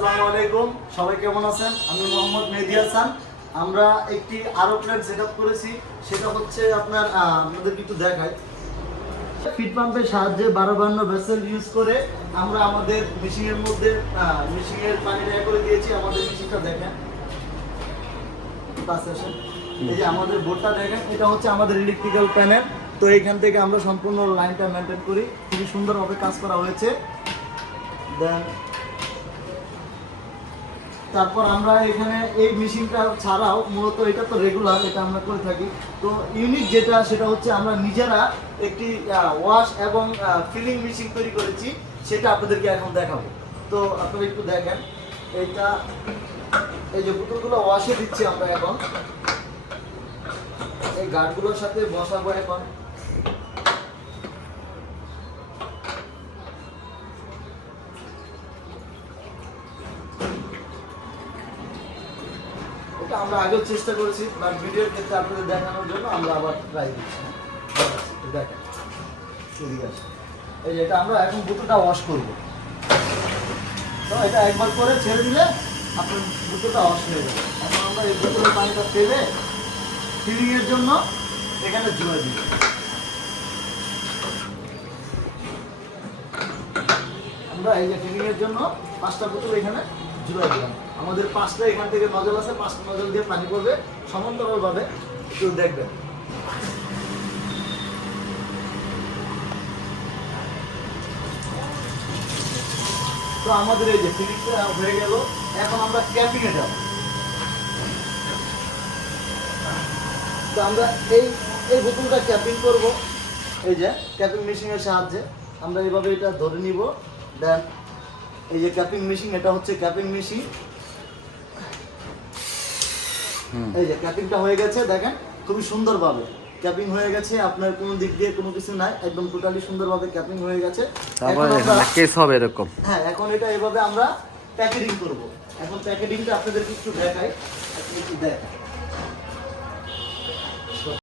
আসসালামু আলাইকুম, সবাই কেমন আছেন? আমি মোহাম্মদ মেহেদী হাসান। আমরা একটি আরো প্লেট সেটআপ করেছি, সেটা হচ্ছে আপনার আপনাদেরকে একটু দেখাই। ফিট পাম্পের সাহায্যে 12 ভেসেল ইউজ করে আমরা আমাদের মেশিনের মধ্যে মেশিনের পানি দেয়া করে দিয়েছি। আমাদের মেশিনটা দেখেন, এই যে আমাদের বোর্ডটা দেখেন, এটা হচ্ছে আমাদের ইলেকট্রিক্যাল প্যানেল। তো এইখান থেকে আমরা সম্পূর্ণ লাইনটা মেনটেন করি, খুবই সুন্দরভাবে কাজ করা হয়েছে। দেন তারপর আমরা এখানে এই মেশিনটা ছাড়াও মূলত এটা তো রেগুলার, এটা আমরা করে থাকি। তো ইউনিক যেটা সেটা হচ্ছে আমরা নিজেরা একটি ওয়াশ এবং ফিলিং মেশিন তৈরি করেছি, সেটা আপনাদেরকে এখন দেখাবো। তো আপনারা একটু দেখেন, এইটা এই যে বোতলগুলো ওয়াশে দিচ্ছি আমরা এখন, এই গার্ডগুলোর সাথে বসাবো এখন। আমরা আগেও চেষ্টা করেছি, বাট ভিডিওর ক্ষেত্রে আপনাদের দেখানোর জন্য আমরা আবার ট্রাই দিচ্ছি। দেখেন, ঠিক আছে, এই যে এটা আমরা এখন বোতলটা ওয়াশ করব। তো এটা একবার করে ছেড়ে দিলে আপনার বোতলটা ওয়াশ হয়ে যাবে। এখন আমরা এই বোতলের পানিটা ফেলে ফিলিংয়ের জন্য এখানে জুড়ে দিব। আমরা এই যে ফিলিংয়ের জন্য 5টা বোতল এখানে জুড়ে দিলাম। আমাদের 5টা এখান থেকে নজল আছে, 5টা নজল দিয়ে পানি পড়বে সমান্তরালভাবে, একটু দেখবেন। তো আমাদের এই যে ফিলিংটা হয়ে গেল, এখন আমরা ক্যাপিংয়ে যাব। তো আমরা এই বোতলটা ক্যাপিং করব, এই যে ক্যাপিং মেশিনের সাহায্যে আমরা এইভাবে এটা ধরে নিব। দেন এই যে ক্যাপিং মেশিন, এটা হচ্ছে ক্যাপিং মেশিন। এই যে ক্যাপিংটা হয়ে গেছে, দেখেন খুবই সুন্দরভাবে ক্যাপিং হয়ে গেছে। আপনার কোনো দিক দিয়ে কোনো কিছু নাই, একদম টোটালি সুন্দরভাবে ক্যাপিং হয়ে গেছে। তারপরে এখানে কেস হবে এরকম। হ্যাঁ, এখন এটা এভাবে আমরা প্যাকেজিং করব। এখন প্যাকেজিংটা আপনাদেরকে একটু দেখাই, আপনি একটু দেখেন।